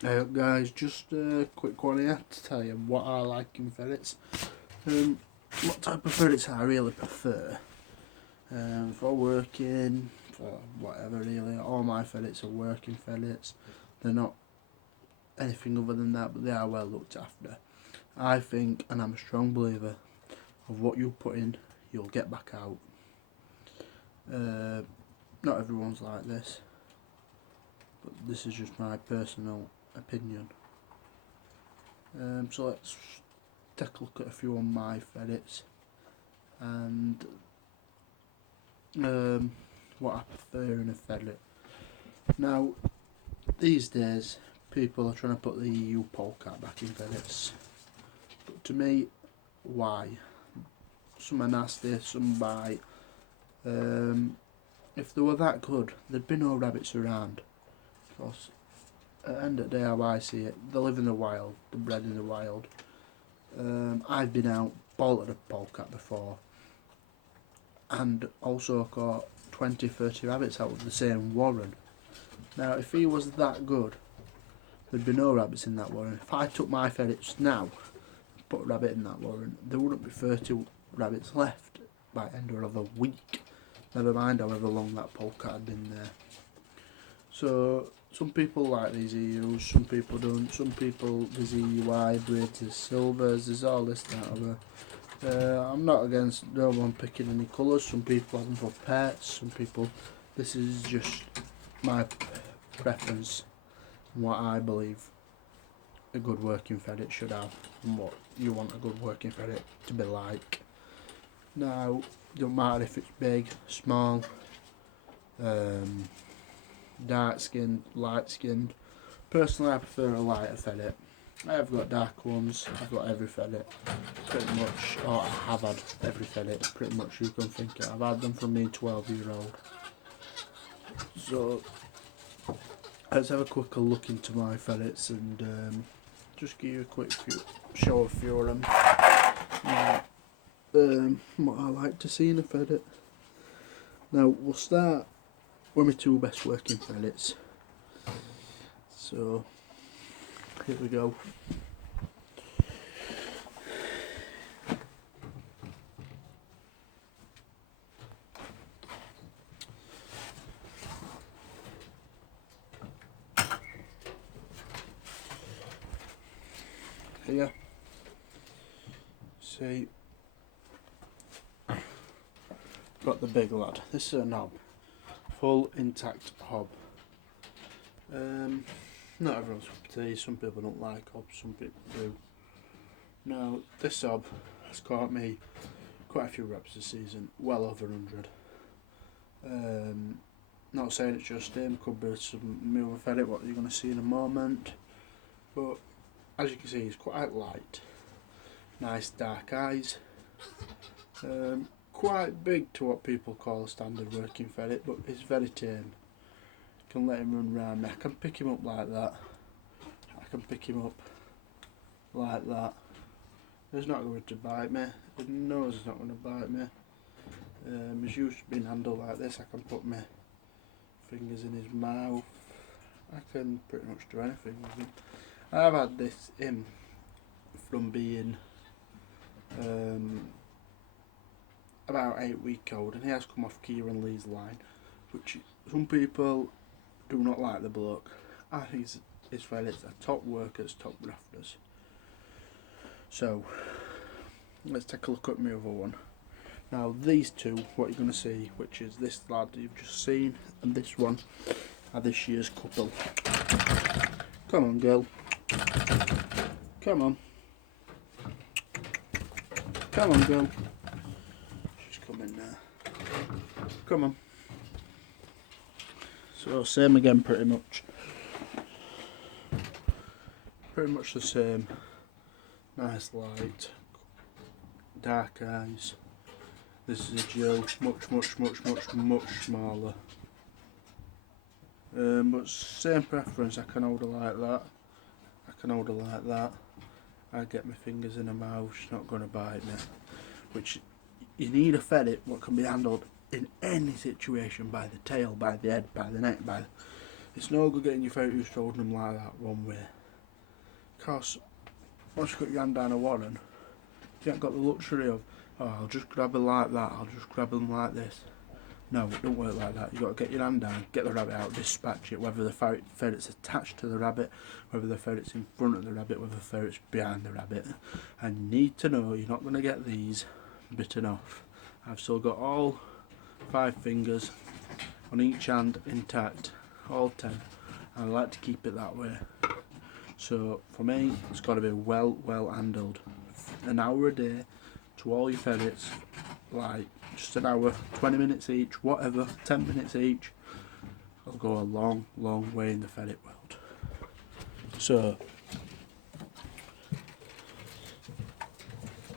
Hey up guys, just a quick one here to tell you what I like in ferrets. What type of ferrets I really prefer. For working, for whatever really, all my ferrets are working ferrets. They're not anything other than that, but they are well looked after. I think, and I'm a strong believer, of what you put in, you'll get back out. Not everyone's like this, but this is just my personal opinion. So let's take a look at a few of my ferrets and what I prefer in a ferret. Now, these days, people are trying to put the EU polecat back in ferrets, but to me, why? Some are nasty, some bite. If they were that good, there'd be no rabbits around. Because at the end of the day, how I see it, they live in the wild, they're bred in the wild. I've been out, bolted a polecat before, and also caught 20-30 rabbits out of the same warren. Now, if he was that good, there'd be no rabbits in that warren. If I took my ferrets now and put a rabbit in that warren, there wouldn't be 30 rabbits left by the end of a week. Never mind however long that polecat had been there. So, some people like these EUs, some people don't. Some people, there's EU hybrids, there's silvers, there's all this, that, other. I'm not against no one picking any colours. Some people have them for pets, some people, this is just my preference and what I believe a good working ferret should have and what you want a good working ferret to be like. Now, don't matter if it's big, small, dark skinned, light skinned. Personally, I prefer a lighter ferret. I have got dark ones, I've got every ferret, pretty much, or I have had every ferret, pretty much you can think of. I've had them from being 12-year-old. So, let's have a quicker look into my ferrets and just give you a quick show of a few of them. What I like to see in a ferret. Now, we'll start with my two best working ferrets. So, here we go. Here, see, got the big lad. This is a knob, full intact hob. Not everyone's cup of tea. Some people don't like hobs, some people do. Now, this hob has caught me quite a few reps this season, well over 100. Not saying it's just him, could be some new ferret, what you're going to see in a moment. But as you can see, he's quite light. Nice dark eyes. Quite big to what people call a standard working ferret, but he's very tame. Can let him run round me. I can pick him up like that. I can pick him up like that. He's not going to bite me. He knows he's not going to bite me. He's used to being handled like this. I can put my fingers in his mouth. I can pretty much do anything with him. I've had him from being about 8 weeks old, and he has come off Kieran Lee's line, which some people do not like the bloke. I think his ferrets are top workers, top grafters. So, let's take a look at my other one. Now, these two, what you're going to see, which is this lad you've just seen, and this one, are this year's couple. Come on, girl. Come on. Come on, girl. She's coming now. Come on. So, same again, pretty much. Pretty much the same. Nice light. Dark eyes. This is a Joe, much smaller. But same preference. I can hold her like that. I can hold her like that. I get my fingers in her mouth. She's not going to bite me. Which you need a ferret what can be handled in any situation, by the tail, by the head, by the neck, it's no good getting your ferret used to holding them like that one way. Because once you've got your hand down a warren, you haven't got the luxury of, oh, I'll just grab them like that, I'll just grab them like this. No, it don't work like that. You've got to get your hand down, get the rabbit out, dispatch it, whether the ferret's attached to the rabbit, whether the ferret's in front of the rabbit, whether the ferret's behind the rabbit. And you need to know you're not going to get these bitten off. I've still got all 5 fingers on each hand intact, all 10, and I like to keep it that way. So for me, it's got to be well handled. An hour a day to all your ferrets, like just an hour, 20 minutes each, whatever, 10 minutes each. I'll go a long way in the ferret world. So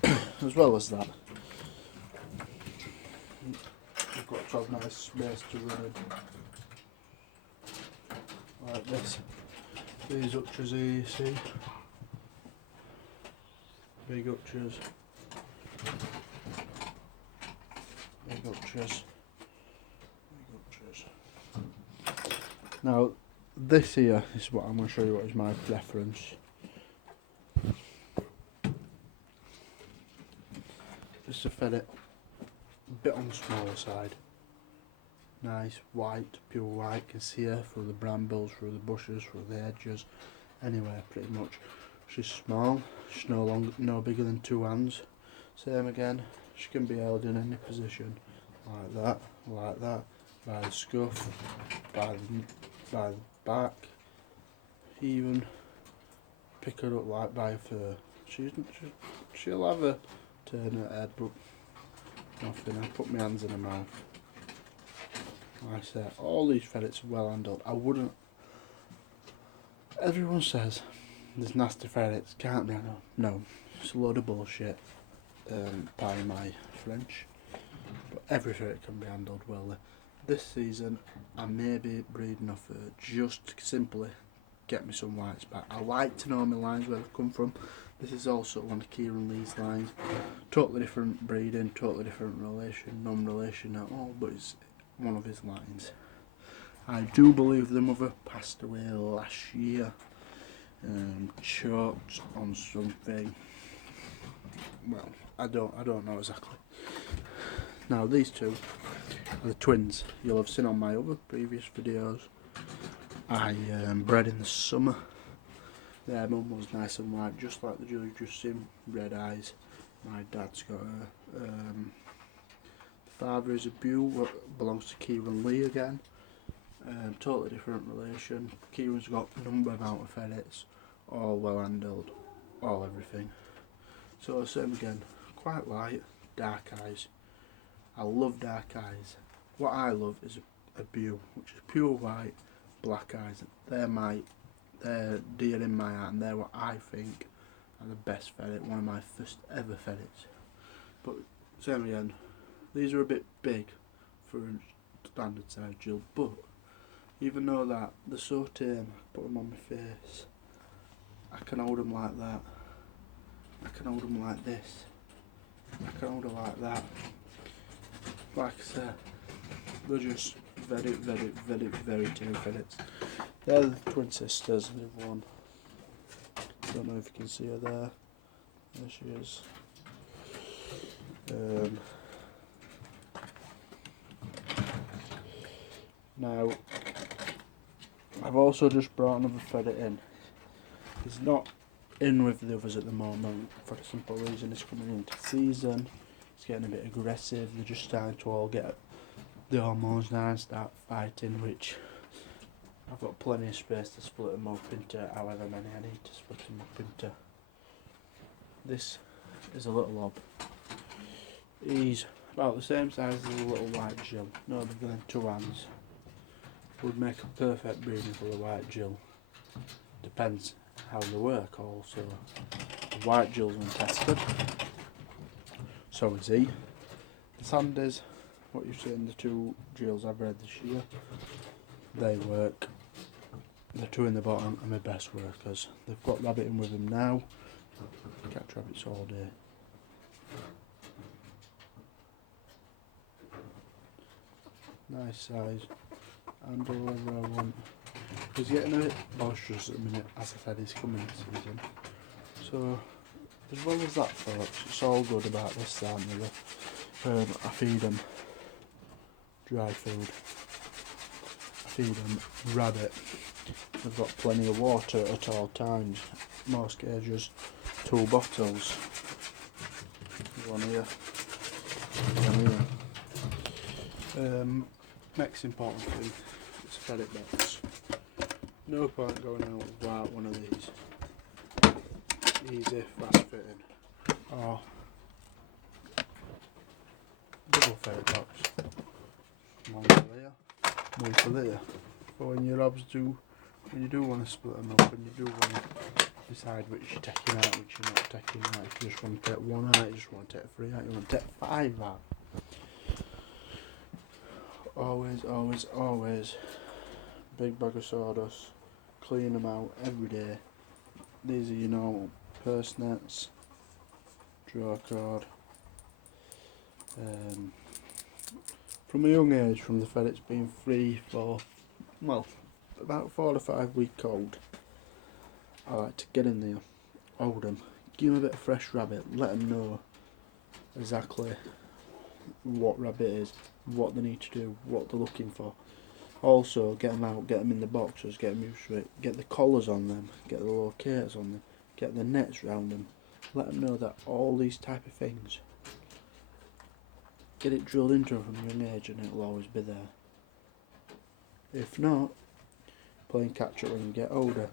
as well as that, you've got to have nice space to run in. Like this. These hutches here, you see. Big hutches. Big hutches. Big hutches. Now, this here is what I'm going to show you what is my preference. Just a ferret, a bit on the smaller side. Nice white, pure white, you can see her through the brambles, through the bushes, through the edges, anywhere pretty much. She's small, she's no bigger than 2 hands. Same again, she can be held in any position, like that, by the scuff, by the back, even pick her up like by her fur. She'll have a turn her head, but nothing. I put my hands in her mouth. Like I said, all these ferrets are well handled. I wouldn't. Everyone says there's nasty ferrets, can't be handled. No, it's a load of bullshit. Pardon my French. But every ferret can be handled well. This season, I may be breeding off her just to simply get me some whites back. I like to know my lines where they've come from. This is also one of Kieran Lee's lines. Totally different breeding, totally different relation, non-relation at all, but it's one of his lines. I do believe the mother passed away last year, choked on something. Well, I don't know exactly. Now these two are the twins you'll have seen on my other previous videos. I bred in the summer. Their mum was nice and white, just like the Julie you've just seen, red eyes. My dad's got her. Father is a Bew, belongs to Kieran Lee again. Totally different relation. Kieran's got a number amount of ferrets, all well handled, all everything. So same again, quite light, dark eyes. I love dark eyes. What I love is a Bew, which is pure white, black eyes. They're dear in my heart, and they're what I think are the best ferret, one of my first ever ferrets. But same again, these are a bit big for a standard size Jill, but even though that, they're so tame. I put them on my face, I can hold them like that, I can hold them like this, I can hold them like that. Like I said, they're just very tame ferrets. They're the twin sisters, they've one. Don't know if you can see her there. There she is. Now, I've also just brought another ferret in. He's not in with the others at the moment for the simple reason it's coming into season. It's getting a bit aggressive. They're just starting to all get the hormones now and start fighting, which I've got plenty of space to split them up into however many I need to split them up into. This is a little lob. He's about the same size as a little white Jill, no bigger than 2 hands. Would make a perfect breeding for the white Jill. Depends how they work also. The white Jill's untested, so is he. The Sandys, what you've seen, the 2 Jills I've bred this year, they work. The 2 in the bottom are my best workers. They've got rabbiting with them now. Catch rabbits all day. Nice size. Handle whatever I want. He's getting a bit boisterous at the minute, as I said, he's coming season. So, as well as that folks, it's all good about this time of the I feed them dry food. I feed them rabbit. They've got plenty of water at all times. Most cages, 2 bottles. One here. One here. Next important thing is a ferret box. No point going out without one of these. Easy, fast fitting. Or double ferret box. One for there, one for there. For when your obs do, when you do want to split them up, and you do want to decide which you're taking out, which you're not taking out. If you just want to take 1 out, you just want to take 3 out, you want to take 5 out. Always, always, always. Big bag of sawdust. Clean them out every day. These are your normal purse nets, draw cord. From a young age, from the ferrets being free for, well, about 4 to 5 weeks old, I like to get in there, hold them, give them a bit of fresh rabbit, let them know exactly what rabbit is, what they need to do, what they're looking for. Also, get them out, get them in the boxes, get them used to it, get the collars on them, get the locators on them, get the nets round them, let them know that all these type of things, get it drilled into them from a young age and it'll always be there. If not, playing catch up when you get older.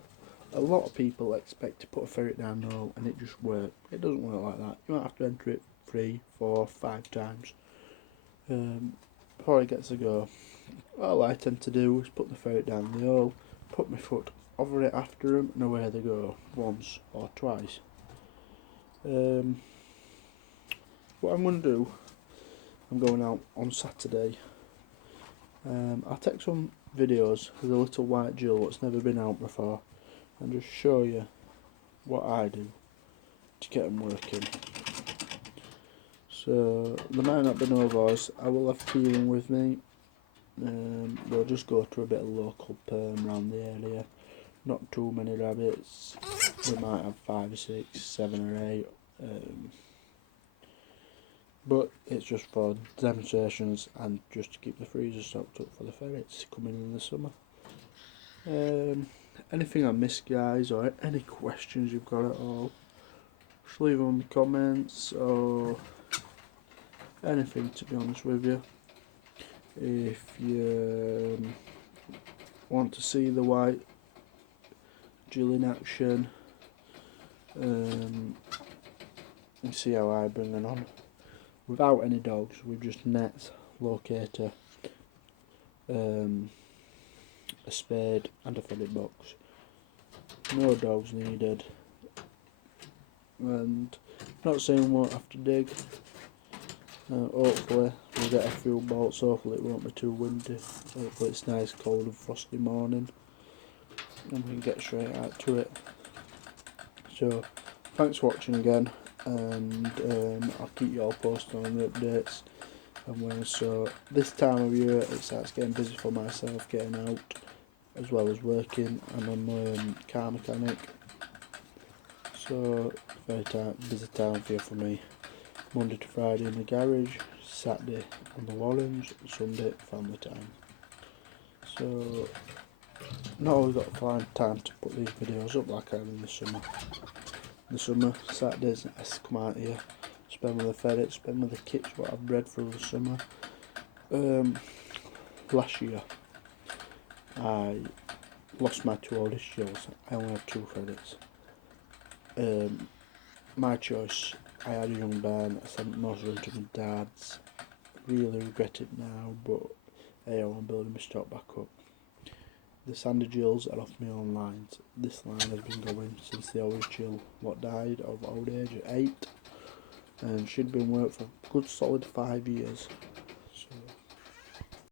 A lot of people expect to put a ferret down the hole and it just works. It doesn't work like that. You might have to enter it 3, 4, 5 times before it gets a go. All I tend to do is put the ferret down the hole, put my foot over it after them, and away they go, once or twice. What I'm going to do, I'm going out on Saturday. I'll take some videos of the little white Jill that's never been out before and just show you what I do to get them working. So there might not be no voice. I will have Keelan with me. We'll just go to a bit of local perm around the area. Not too many rabbits. We might have 5 or 6, 7 or 8. But it's just for demonstrations and just to keep the freezer stocked up for the ferrets coming in the summer. Anything I missed, guys, or any questions you've got at all, just leave them in the comments or anything, to be honest with you. If you want to see the white Jill in action, and see how I bring them on without any dogs, with just nets, locator, a spade and a ferret box. No dogs needed, and not saying we won't have to dig. Hopefully we'll get a few bolts, hopefully it won't be too windy, hopefully it's nice cold and frosty morning and we can get straight out to it. So thanks for watching again, and I'll keep you all posted on the updates. And so this time of year it starts getting busy for myself, getting out as well as working, and I'm a car mechanic, so very busy time here for me. Monday to Friday in the garage, Saturday on the Warrens, Sunday family time. So not always got to find time to put these videos up like I am in the summer. In the summer, Saturdays I come out here, spend with the ferrets, spend with the kits what I've bred through the summer. Last year I lost my 2 oldest Jills. I only had 2 ferrets. My choice. I had a young bairn. I sent most of them to my dad's. Really regret it now, but hey, I'm building my stock back up. The Sandy Jills are off my own lines. This line has been going since the oldest Jill what died of old age at 8, and she'd been worked for a good solid 5 years.